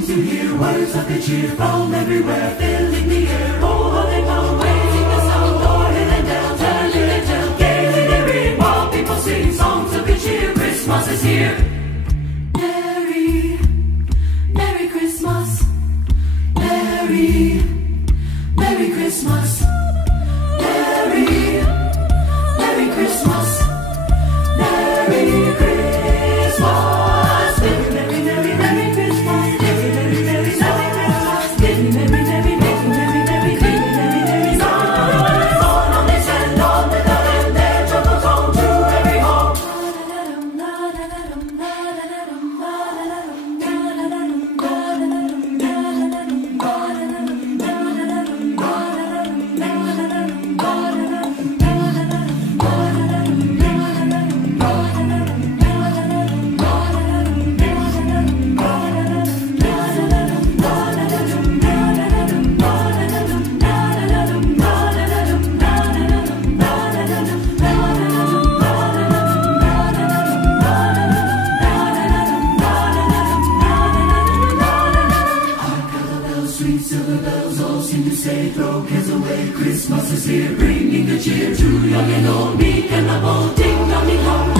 seems to hear words of good cheer from everywhere, filling the air. Oh, how they come, raising the sound, o'er hill and down, turning and tell, gaily they ring, while people sing songs of good cheer. Christmas is here. Merry, Merry Christmas. Merry, Merry Christmas. Merry, Merry Christmas. Merry Christmas. Silver bells all seem to say, throw cares away, Christmas is here, bringing the cheer to young and old, meek and humble, ding dong ding dong.